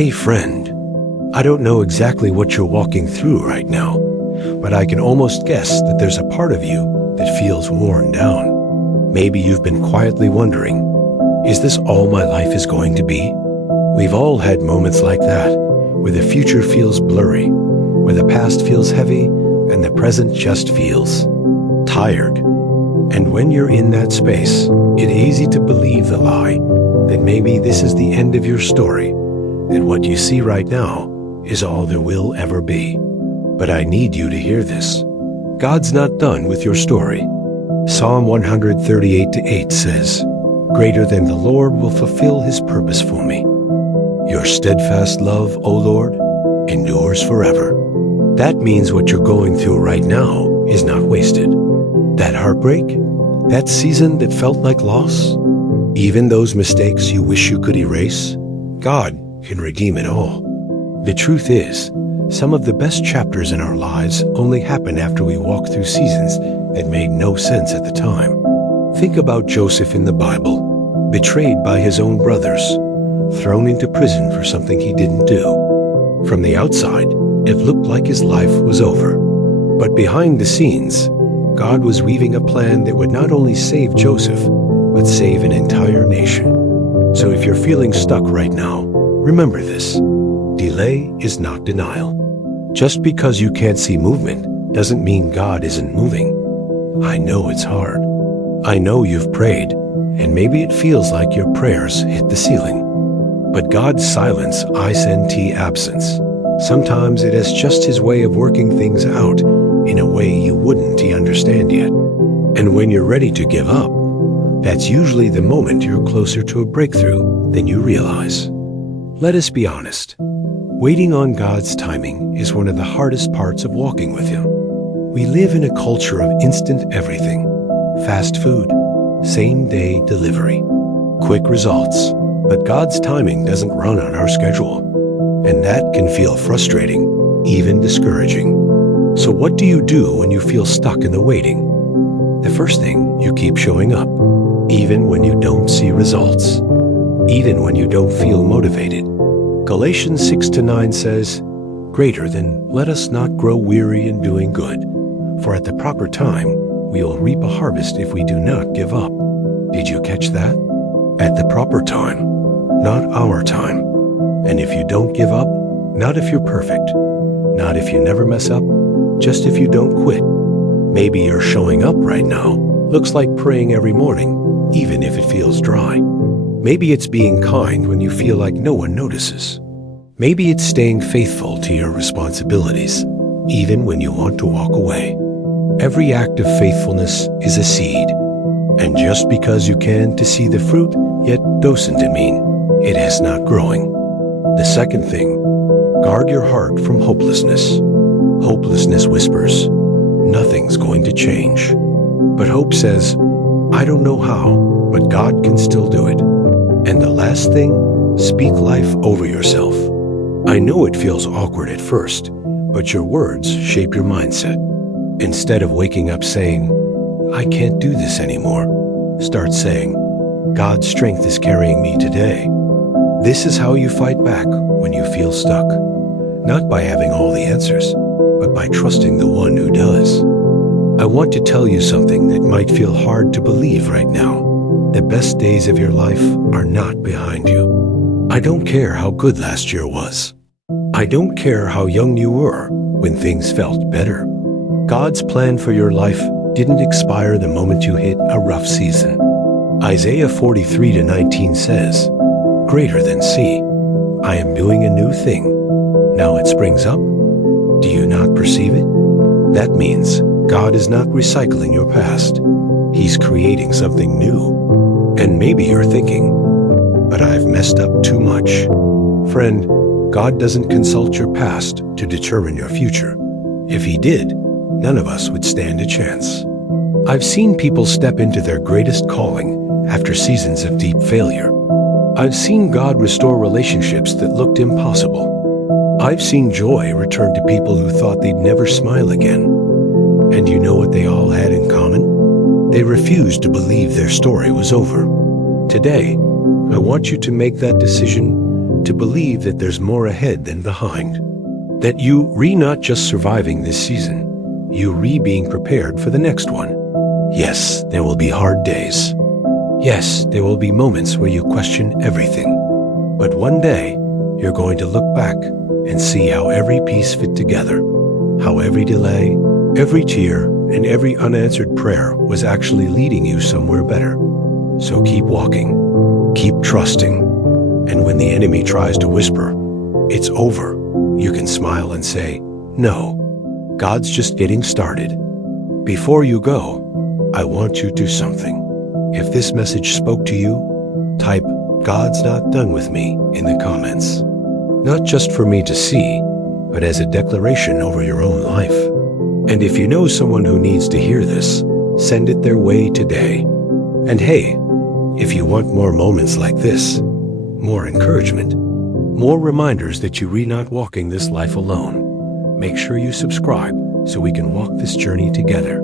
Hey friend, I don't know exactly what you're walking through right now, but I can almost guess that there's a part of you that feels worn down. Maybe you've been quietly wondering, is this all my life is going to be? We've all had moments like that, where the future feels blurry, where the past feels heavy, and the present just feels tired. And when you're in that space, it's easy to believe the lie that maybe this is the end of your story, that what you see right now is all there will ever be. But I need you to hear this. God's not done with your story. Psalm 138:8 says, "Greater than the Lord will fulfill his purpose for me. Your steadfast love, O Lord, endures forever." That means what you're going through right now is not wasted. That heartbreak, that season that felt like loss, even those mistakes you wish you could erase, God can redeem it all. The truth is, some of the best chapters in our lives only happen after we walk through seasons that made no sense at the time. Think about Joseph in the Bible, betrayed by his own brothers, thrown into prison for something he didn't do. From the outside, it looked like his life was over. But behind the scenes, God was weaving a plan that would not only save Joseph, but save an entire nation. So if you're feeling stuck right now, remember this: delay is not denial. Just because you can't see movement doesn't mean God isn't moving. I know it's hard. I know you've prayed, and maybe it feels like your prayers hit the ceiling. But God's silence, ISNT absence, sometimes it is just his way of working things out in a way you wouldn't understand yet. And when you're ready to give up, that's usually the moment you're closer to a breakthrough than you realize. Let us be honest. Waiting on God's timing is one of the hardest parts of walking with him. We live in a culture of instant everything. Fast food, same-day delivery, quick results. But God's timing doesn't run on our schedule. And that can feel frustrating, even discouraging. So what do you do when you feel stuck in the waiting? The first thing, you keep showing up, even when you don't see results, even when you don't feel motivated. Galatians 6-9 says, "Greater than let us not grow weary in doing good, for at the proper time we will reap a harvest if we do not give up." Did you catch that? At the proper time, not our time. And if you don't give up, not if you're perfect, not if you never mess up, just if you don't quit. Maybe your showing up right now looks like praying every morning, even if it feels dry. Maybe it's being kind when you feel like no one notices. Maybe it's staying faithful to your responsibilities, even when you want to walk away. Every act of faithfulness is a seed. And just because you can to see the fruit, yet doesn't mean it is not growing. The second thing, guard your heart from hopelessness. Hopelessness whispers, nothing's going to change. But hope says, I don't know how, but God can still do it. And the last thing, speak life over yourself. I know it feels awkward at first, but your words shape your mindset. Instead of waking up saying, I can't do this anymore, start saying, God's strength is carrying me today. This is how you fight back when you feel stuck. Not by having all the answers, but by trusting the one who does. I want to tell you something that might feel hard to believe right now. The best days of your life are not behind you. I don't care how good last year was. I don't care how young you were when things felt better. God's plan for your life didn't expire the moment you hit a rough season. Isaiah 43:19 says, Greater than see, I am doing a new thing. Now it springs up. Do you not perceive it? That means God is not recycling your past. He's creating something new. And maybe you're thinking, but I've messed up too much. Friend, God doesn't consult your past to determine your future. If he did, none of us would stand a chance. I've seen people step into their greatest calling after seasons of deep failure. I've seen God restore relationships that looked impossible. I've seen joy return to people who thought they'd never smile again. And you know what they all had in common? They refused to believe their story was over. Today, I want you to make that decision to believe that there's more ahead than behind. That you not just surviving this season, you being prepared for the next one. Yes, there will be hard days. Yes, there will be moments where you question everything. But one day, you're going to look back and see how every piece fit together, how every delay, every tear, and every unanswered prayer was actually leading you somewhere better. So keep walking, keep trusting, and when the enemy tries to whisper, "It's over," you can smile and say, "No, God's just getting started." Before you go, I want you to do something. If this message spoke to you, type "God's not done with me" in the comments. Not just for me to see, but as a declaration over your own life. And if you know someone who needs to hear this, send it their way today. And hey, if you want more moments like this, more encouragement, more reminders that you're not walking this life alone, make sure you subscribe so we can walk this journey together.